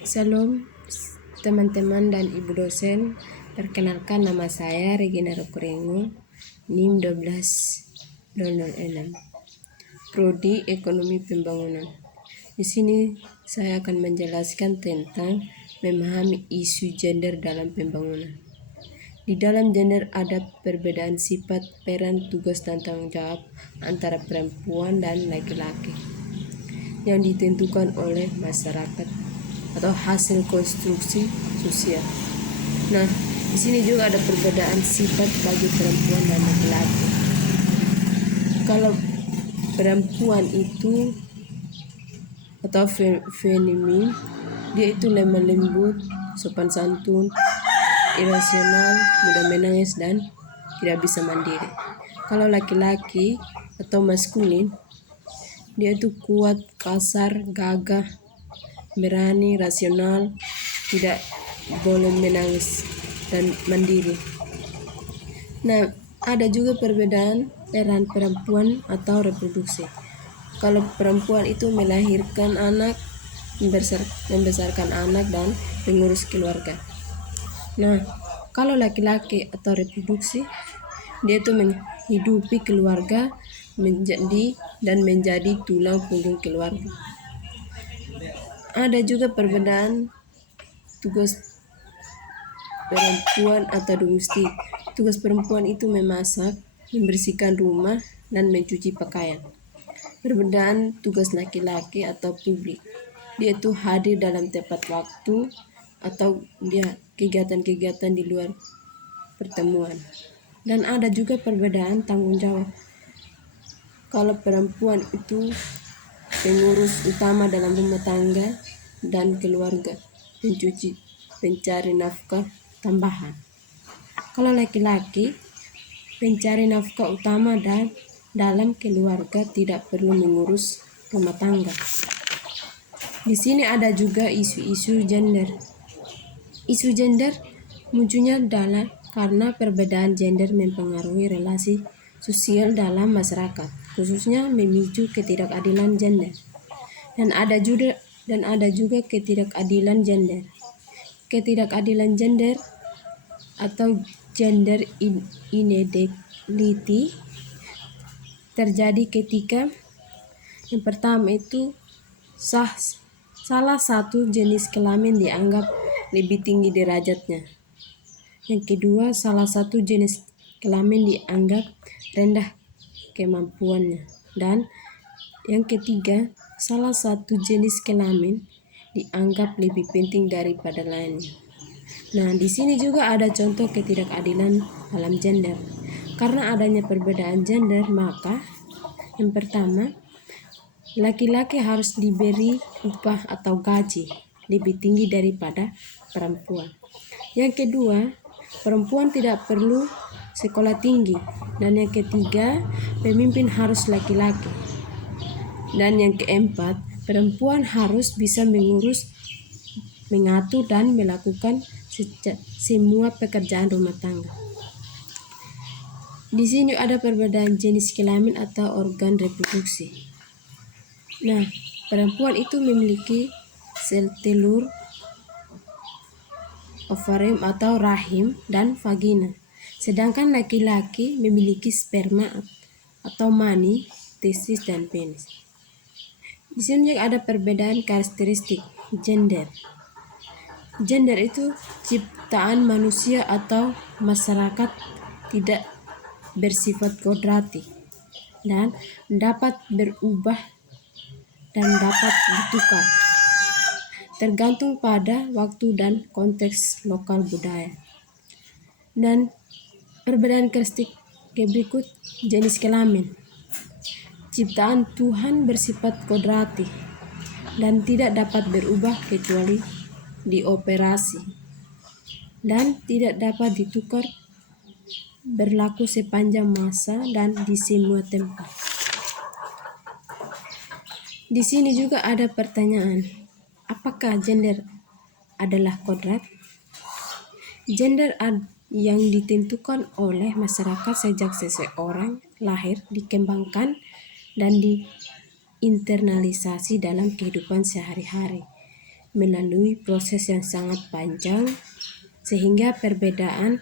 Salam teman-teman dan ibu dosen. Perkenalkan, nama saya Regina Rokurengo, NIM 12006, Prodi Ekonomi Pembangunan. Di sini saya akan menjelaskan tentang memahami isu gender dalam pembangunan. Di dalam gender ada perbedaan sifat, peran, tugas, dan tanggung jawab antara perempuan dan laki-laki yang ditentukan oleh masyarakat atau hasil konstruksi sosial. Nah, di sini juga ada perbedaan sifat bagi perempuan dan laki-laki. Kalau perempuan itu atau feminim, dia itu lemah lembut, sopan santun, irasional, mudah menangis, dan tidak bisa mandiri. Kalau laki-laki atau maskulin, dia itu kuat, kasar, gagah, berani, rasional, tidak boleh menangis, dan mandiri. Nah, ada juga perbedaan peran perempuan atau reproduksi. Kalau perempuan itu melahirkan anak, membesarkan anak, dan mengurus keluarga. Nah, kalau laki-laki atau reproduksi, dia itu menghidupi keluarga menjadi tulang punggung keluarga. Ada juga perbedaan tugas perempuan atau domestik. Tugas perempuan itu memasak, membersihkan rumah, dan mencuci pakaian. Perbedaan tugas laki-laki atau publik. Dia itu hadir dalam tepat waktu atau dia kegiatan-kegiatan di luar pertemuan. Dan ada juga perbedaan tanggung jawab. Kalau perempuan itu pengurus utama dalam rumah tangga dan keluarga, mencuci, pencari nafkah tambahan. Kalau laki-laki, pencari nafkah utama dan dalam keluarga, tidak perlu mengurus rumah tangga. Di sini ada juga isu-isu gender. Isu gender munculnya karena perbedaan gender mempengaruhi relasi sosial dalam masyarakat, khususnya memicu ketidakadilan gender. Dan ada juga ketidakadilan gender. Ketidakadilan gender atau gender inequality terjadi ketika yang pertama itu salah satu jenis kelamin dianggap lebih tinggi derajatnya. Yang kedua, salah satu jenis kelamin dianggap rendah kemampuannya. Dan yang ketiga, salah satu jenis kelamin dianggap lebih penting daripada lainnya. Nah, di sini juga ada contoh ketidakadilan dalam gender. Karena adanya perbedaan gender, maka yang pertama, laki-laki harus diberi upah atau gaji lebih tinggi daripada perempuan. Yang kedua, perempuan tidak perlu sekolah tinggi. Dan yang ketiga, pemimpin harus laki-laki. Dan yang keempat, perempuan harus bisa mengurus, mengatur, dan melakukan semua pekerjaan rumah tangga. Di sini ada perbedaan jenis kelamin atau organ reproduksi. Nah, perempuan itu memiliki sel telur, ovarium atau rahim, dan vagina. Sedangkan laki-laki memiliki sperma atau mani, testis, dan penis. Di sini juga ada perbedaan karakteristik gender. Gender itu ciptaan manusia atau masyarakat, tidak bersifat kodrati dan dapat berubah dan dapat ditukar tergantung pada waktu dan konteks lokal budaya. Dan perbedaan karakteristik berikut jenis kelamin. Ciptaan Tuhan bersifat kodrati dan tidak dapat berubah kecuali dioperasi dan tidak dapat ditukar, berlaku sepanjang masa dan di semua tempat. Di sini juga ada pertanyaan, apakah gender adalah kodrat? Gender yang ditentukan oleh masyarakat sejak seseorang lahir, dikembangkan, dan diinternalisasi dalam kehidupan sehari-hari. melalui proses yang sangat panjang, sehingga perbedaan